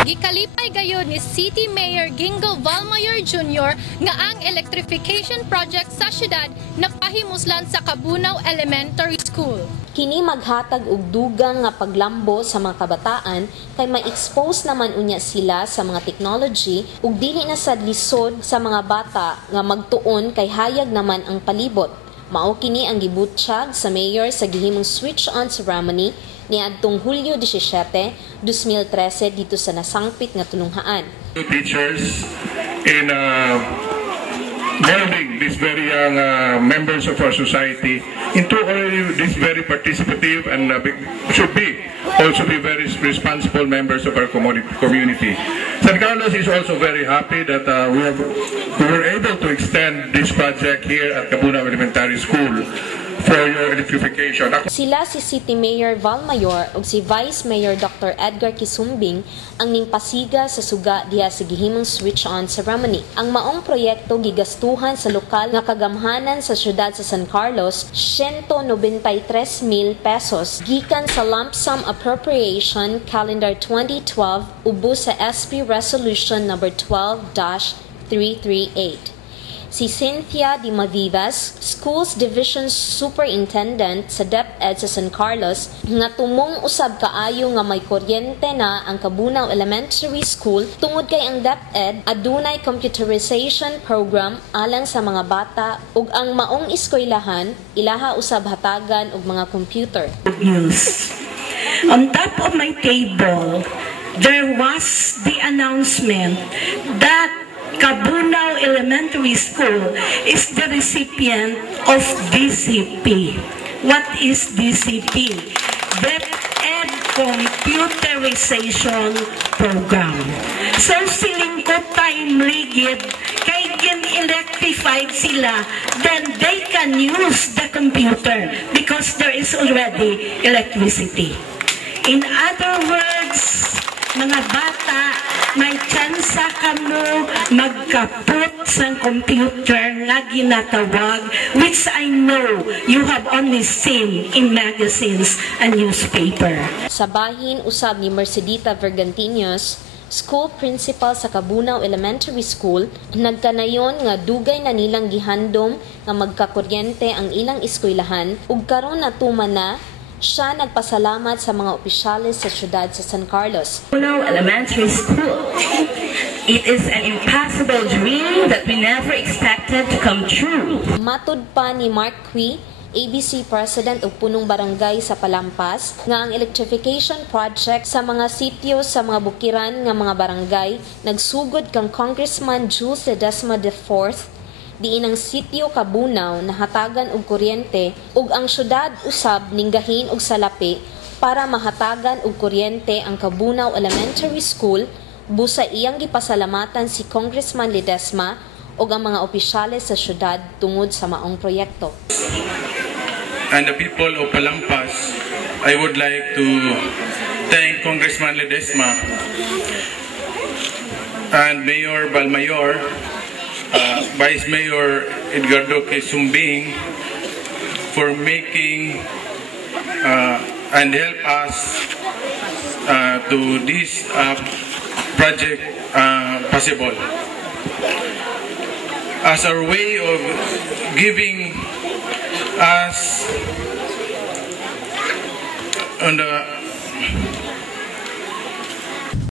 Gikalipay gayud ni City Mayor Gingo Valmayor Jr. nga ang electrification project sa syudad napahimuslan sa Kabunaw Elementary School. Kini maghatag og dugang nga paglambo sa mga kabataan kay ma-expose naman unya sila sa mga technology ug dili na sad lisod sa mga bata nga magtuon kay hayag naman ang palibot. Mao kini ang gibutsyag sa mayor sa gihimong switch-on ceremony niadtong Hulyo 17, 2013 dito sa nasangpit nga tulunghaan. Teachers in molding these very young members of our society into this very participative and should be also be very responsible members of our community. San Carlos is also very happy that we were able to extend this project here at Kabunaw Elementary School for your electrification. Sila si City Mayor Valmayor ug si Vice Mayor Dr. Edgar Kisumbing ang ningpasiga sa suga diha sa gihimong switch-on ceremony. Ang maong proyekto gigastuhan sa lokal nga kagamhanan sa syudad sa San Carlos 193,000 pesos gikan sa lump sum appropriation calendar 2012 ubos sa SP Resolution number 12-338. Si Cynthia Di Mavivas, Schools Division Superintendent sa DepEd sa San Carlos, nga tumong usab kaayo nga may kuryente na ang Kabunaw Elementary School tungod kay ang DepEd adunay computerization program alang sa mga bata ug ang maong eskwelahan ilaha usab hatagan og mga computer. News. On top of my table, there was the announcement that Kabunaw Elementary School is the recipient of DCP. What is DCP? DepEd Computerization Program. So siling ko timely gid kay gin-electrified sila, then they can use the computer because there is already electricity. In other words, mga bata, may tsansa kamo magkaput sa computer nga ginatawag, which I know you have only seen in magazines and newspaper. Sa bahin usab ni Mercedita Vergantinos, school principal sa Kabunaw Elementary School, nagkanayon nga dugay na nilang gihandom nga magkakuryente ang ilang eskwelahan ug karon natuman na siya nagpasalamat sa mga opisyales sa syudad sa San Carlos. Kabunaw Elementary School. It is an impossible dream that we never expected to come true. Matud pa ni Mark Cui, ABC President ug punong barangay sa Palampas, nga ang electrification project sa mga sityo sa mga bukiran nga mga barangay nagsugod kang Congressman Jules Ledesma IV, diin ang sityo Kabunaw nahatagan og kuryente ug ang syudad usab ninggahin og salapi para mahatagan og kuryente ang Kabunaw Elementary School. Busa iyang gipasalamatan si Congressman Ledesma ug ang mga opisyales sa syudad tungod sa maong proyekto. And the people of Palampas, I would like to thank Congressman Ledesma and Mayor Valmayor, Vice Mayor Edgardo Kisumbing for making and help us to this project possible. As our way of giving us on the